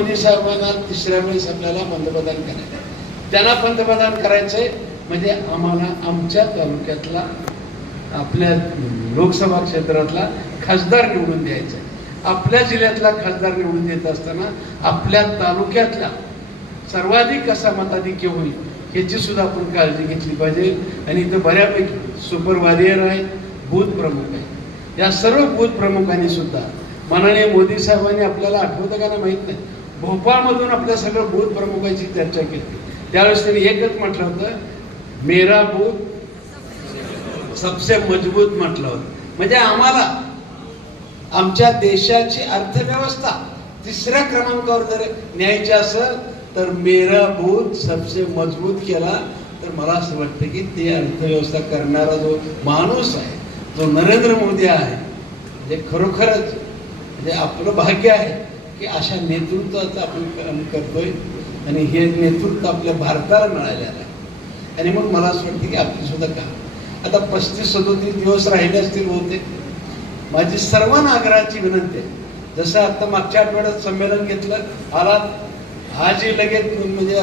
मोदी साहेबांना तिसऱ्या वेळेस आपल्याला पंतप्रधान करायचं. त्यांना पंतप्रधान करायचंय म्हणजे आम्हाला आमच्या तालुक्यातला आपल्या लोकसभा क्षेत्रातला खासदार निवडून द्यायचा आपल्या जिल्ह्यातला खासदार निवडून देत असताना आपल्या तालुक्यातला सर्वाधिक कसा मताधिक्य होईल याची सुद्धा आपण काळजी घेतली पाहिजे. आणि इथं बऱ्यापैकी सुपर वॉरियर आहे बूथ प्रमुख आहे या सर्व बूथ प्रमुखांनी सुद्धा माननीय मोदी साहेबांनी आपल्याला आठवतं का ना माहीत नाही. भोपाळमधून आपल्या सगळं बूथ प्रमुखांची चर्चा केली. त्यावेळेस त्यांनी एकच म्हटलं होतं मेरा बूथ सबसे मजबूत म्हटलं होतं. म्हणजे आम्हाला आमच्या देशाची अर्थव्यवस्था तिसऱ्या क्रमांकावर जर न्यायची असेल तर मेरा बूथ सबसे मजबूत केला. तर मला असं वाटतं की ते अर्थव्यवस्था करणारा जो माणूस आहे जो नरेंद्र मोदी आहे म्हणजे खरोखरच म्हणजे आपलं भाग्य आहे. की अशा नेतृत्वाचं आपण काम करतोय आणि हे नेतृत्व आपल्या भारताला मिळालेलं आहे. आणि मग मला असं वाटतं की आपली सुद्धा काम. आता पस्तीस सदोतीस दिवस राहिले असतील होते माझी सर्व नागराची विनंती आहे. जसं आता मागच्या आठवड्यात संमेलन घेतलं आलात आजही लगेच म्हणजे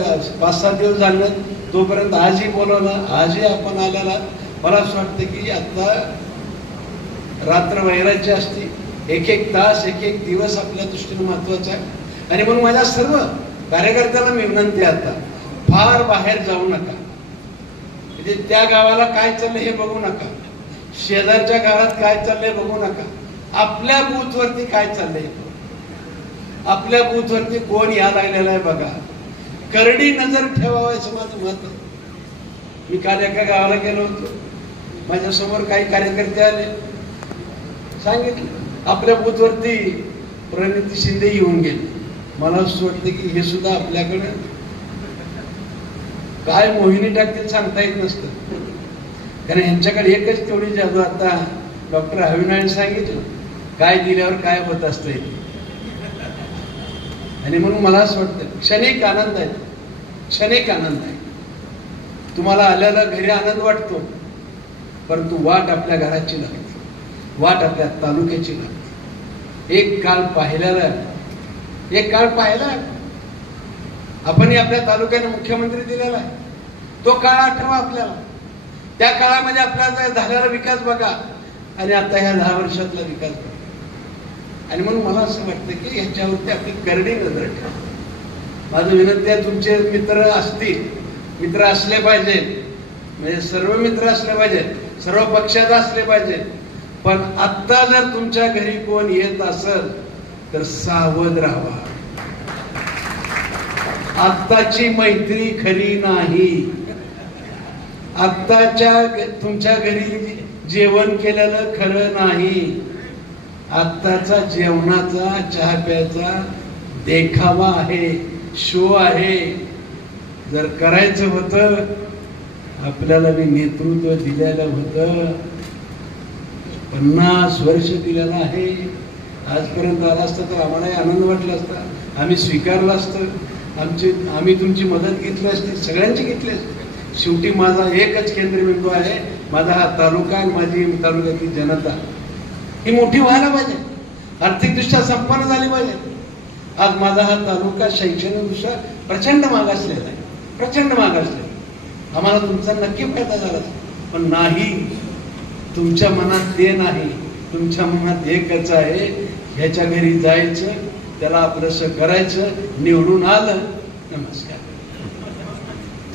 पाच सात दिवस झाले तोपर्यंत आजही बोलवला आजही आपण आलेला. मला असं वाटतं की आता रात्र वैराची असती. एक एक तास एक एक दिवस आपल्या दृष्टीने महत्त्वाचा आहे. आणि मग माझ्या सर्व कार्यकर्त्याला मी विनंती आता फार बाहेर जाऊ नका. म्हणजे त्या गावाला काय चाललंय हे बघू नका. शेजारच्या गावात काय चाललंय बघू नका. आपल्या बूथवरती काय चाललंय आपल्या बूथवरती कोण या लागलेला आहे बघा. करडी नजर ठेवावं असं माझं मत मी काल एका गावाला गेलो होतो. माझ्यासमोर काही कार्यकर्ते आले. सांगितलं. आपल्या बूथवरती प्रणिती शिंदे येऊन गेले. मला असं वाटतं की हे सुद्धा आपल्याकडे काय मोहिनी टाकतील सांगता येत नसतं. कारण यांच्याकडे एकच तेवढी जादू आता डॉक्टर अविनाने सांगितलं. काय दिल्यावर काय होत असतं आणि म्हणून मला असं वाटतं क्षणिक आनंद आहे. क्षणिक आनंद आहे. तुम्हाला आल्याला घरी आनंद वाटतो. परंतु वाट आपल्या घराची लागते. वाट आपल्या तालुक्याची लागते. एक काळ पाहिल्याला एक काळ पाहिला आपण आपल्या तालुक्याने मुख्यमंत्री दिलेला आहे. तो काळ आठवा आपल्याला. त्या काळामध्ये आपला झालेला विकास बघा आणि आता ह्या दहा वर्षातला विकास बघा. आणि म्हणून मला असं वाटतं की ह्याच्यावरती आपली करडी नजर ठेवा. माझं विनंती आहे तुमचे मित्र असतील मित्र असले पाहिजेत. म्हणजे सर्व मित्र असले पाहिजेत सर्व पक्षात असले पाहिजेत. पण आत्ता जर तुमच्या घरी कोण येत असेल तर सावध राहा. आत्ताची मैत्री खरी नाही. आत्ताच्या तुमच्या घरी जेवण केलेलं खरं नाही. आत्ताचा जेवणाचा चहा प्यायचा देखावा आहे शो आहे. जर करायचं होतं आपल्याला मी नेतृत्व दिलेलं होतं. पन्नास वर्ष दिलेलं आहे. आजपर्यंत आला असता तर आम्हालाही आनंद वाटला असता. आम्ही स्वीकारलं असतं. आमची आम्ही तुमची मदत घेतली असती. सगळ्यांची घेतली असते. शेवटी माझा एकच केंद्रबिंदू आहे. माझा हा तालुका आणि माझी तालुक्यातली जनता. ही मोठी व्हायला पाहिजे. आर्थिकदृष्ट्या संपन्न झाली पाहिजे. आज माझा हा तालुका शैक्षणिकदृष्ट्या प्रचंड मागासलेला आहे. प्रचंड मागासलेला आहे. आम्हाला तुमचा नक्की फायदा झाला पण नाही. तुमच्या मनात ते नाही तुमच्या मनात एकच आहे ह्याच्या घरी जायचं त्याला आपलंसं करायचं निवडून आलं नमस्कार.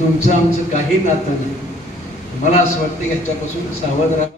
तुमचं आमचं काही नातं नाही. मला असं वाटतं ह्याच्यापासून सावध राहा.